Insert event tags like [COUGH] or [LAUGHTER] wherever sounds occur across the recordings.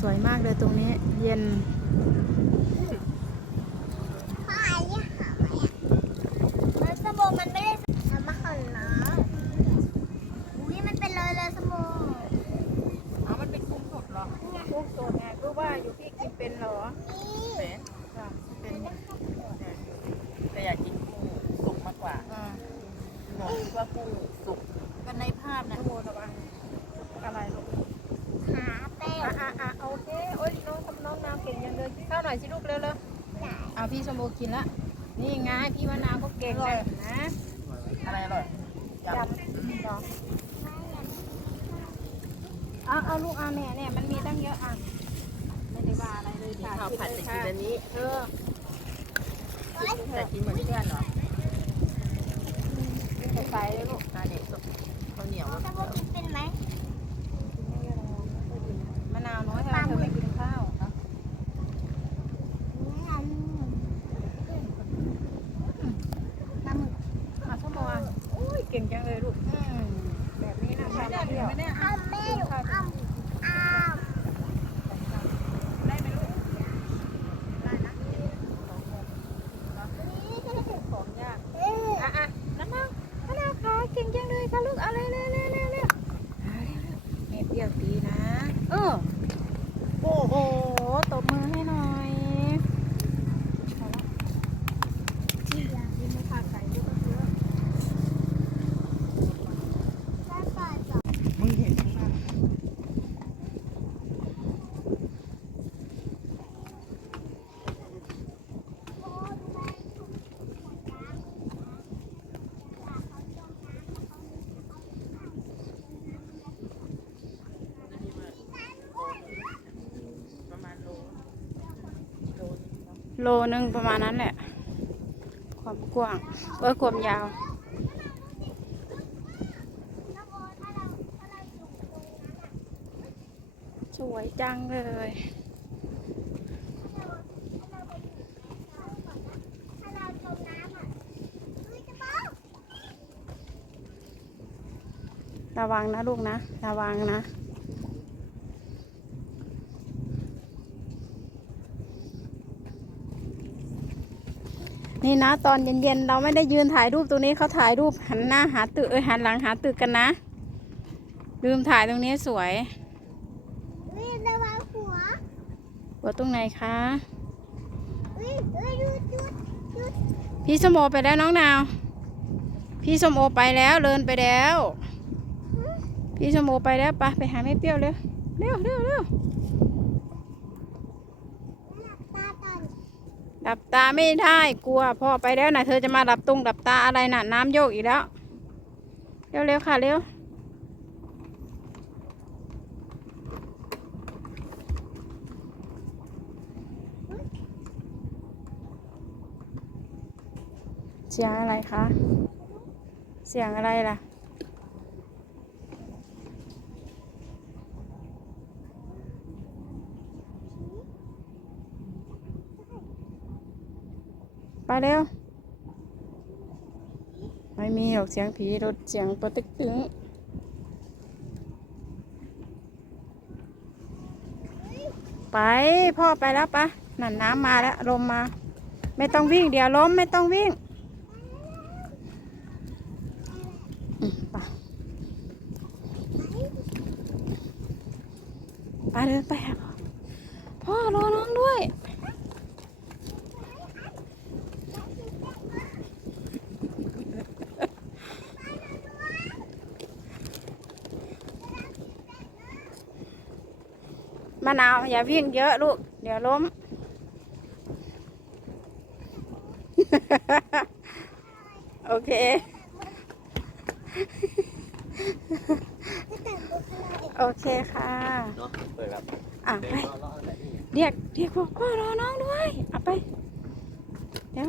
สวยมากเลยตรงนี้ เย็นพ่อไอ้เนี่ยหาไหมอะแล้วสมองมันไม่ได้ทำมาขนน้ำอุ้ยมันเป็นเลยเลยสมองอ๋อมันเป็นกุ้งสดเหรอกุ้งสดไงรู้ว่าอยู่พี่กินเป็นเหรอนี่เป็นค่ะเป็นแต่อยากกินกุ้งสุกมากกว่าอ่าหนูคิดว่ากุ้งสุกกันในภาพนะโมระวังอะไรลูก หาแป้ง อะอะอะโอเค โอ้ยน้องทำน้องน้ำ เก่งยังเลยเข้าหน่อยสิลูกเร็วเร็วๆเอาพี่สมโอกินละนี่ไงพี่มะนาวก็เก่งเลยนะอะไรอร่อยยจำเหรอเอาเอาลูกเอาเนี่ยเนี่ยมันมีตั้งเยอะอะไม่ได้ว่าอะไรเลยำมีค่ะข้าวผัดเลจะยกินค่ะอันนี้เออจะกินเหมือนเพื่อนเหรอใส่เลยลูกข้าวเหนียวสุกข้าวเหนียวสมองกินเป็นไหมมะนาวน้อยค่ะเธอไม่กินข้าวครับ ปลาหมึก อะส้มโออะอุ้ย เก่งจังเลยลูกอืมแบบนี้นะพามาเที่ยวอ้าวแม่หนูอ้าวอ้าว ได้ไหมลูกของยาก เออ อะอะมะนาวมะนาวขาเก่งจังเลยค่ะลูกเอาเร็วเร็วเร็วเร็วเร็วแม่เปรี้ยวตีนะเออโอ้โหตบมือให้หน่อยที่อยากกินไม่ขาดไก่ด้วยก็เยอะ แม่ปลาสอง มึงเห็นข้างหน้า ประมาณโลโลนึงเนาะ โลนึงประมาณนั้นแหละ ความกว้างเอ้ยความยาว สวยจังเลยระวังนะลูกนะ ระวังนะ นี่นะ ตอนเย็นๆเราไม่ได้ยืนถ่ายรูปตรงนี้เขาถ่ายรูปหันหน้าหาตึกเอ้ยหันหลังหาตึกกันนะ ลืมถ่ายตรงนี้สวยเฮ้ยระวังหัวหัวตรงไหนคะเฮ้ยเฮ้ยดูดูดูพี่สมโอไปแล้วน้องนาว พี่สมโอไปแล้วเลินไปแล้ว พี่สมโอไปแล้วปะไปหาแม่เปรี้ยวเร็วเร็วเร็วเร็ว ตาตัน ดับตาไม่ได้กลัวพ่อไปแล้วนะเธอจะมาดับตรงดับตาอะไรน่ะ น้ำโยกอีกแล้ว เร็วเร็วค่ะเร็วเสียงอะไรคะ เสียงอะไรล่ะ ไปเร็ว ไม่มีหรอกเสียงผีรถเสียงปะตึกตึงไปพ่อไปแล้วปะนั่นน้ำมาแล้วลมมา ไม่ต้องวิ่งเดี๋ยวล้มไม่ต้องวิ่งไปไปเดินไปพ่อพ่อรอน้องด้วย มะนาวอย่าวิ่งเยอะลูก เดี๋ยวล้ม โอเค โอเคค่ะเนาะเปิดแบบอะเดิไปนรอบๆแบบนี้เรียกเรียกบอกพ่อรอน้องด้วยเอาไป เดี๋ยว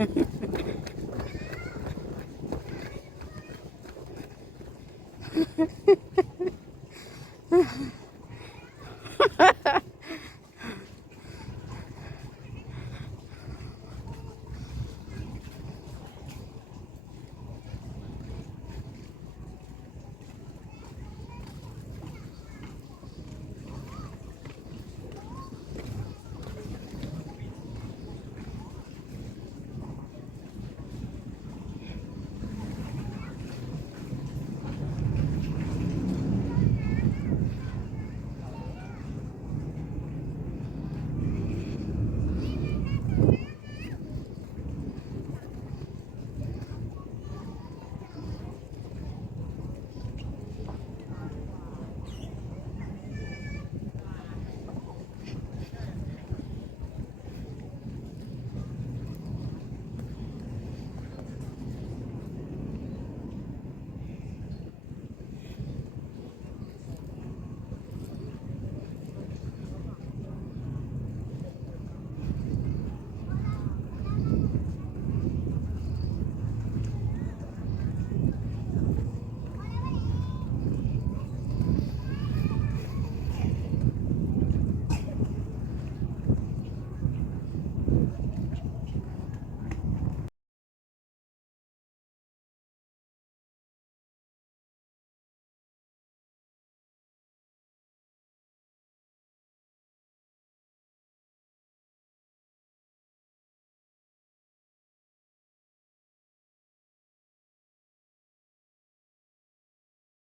Yeah. [LAUGHS]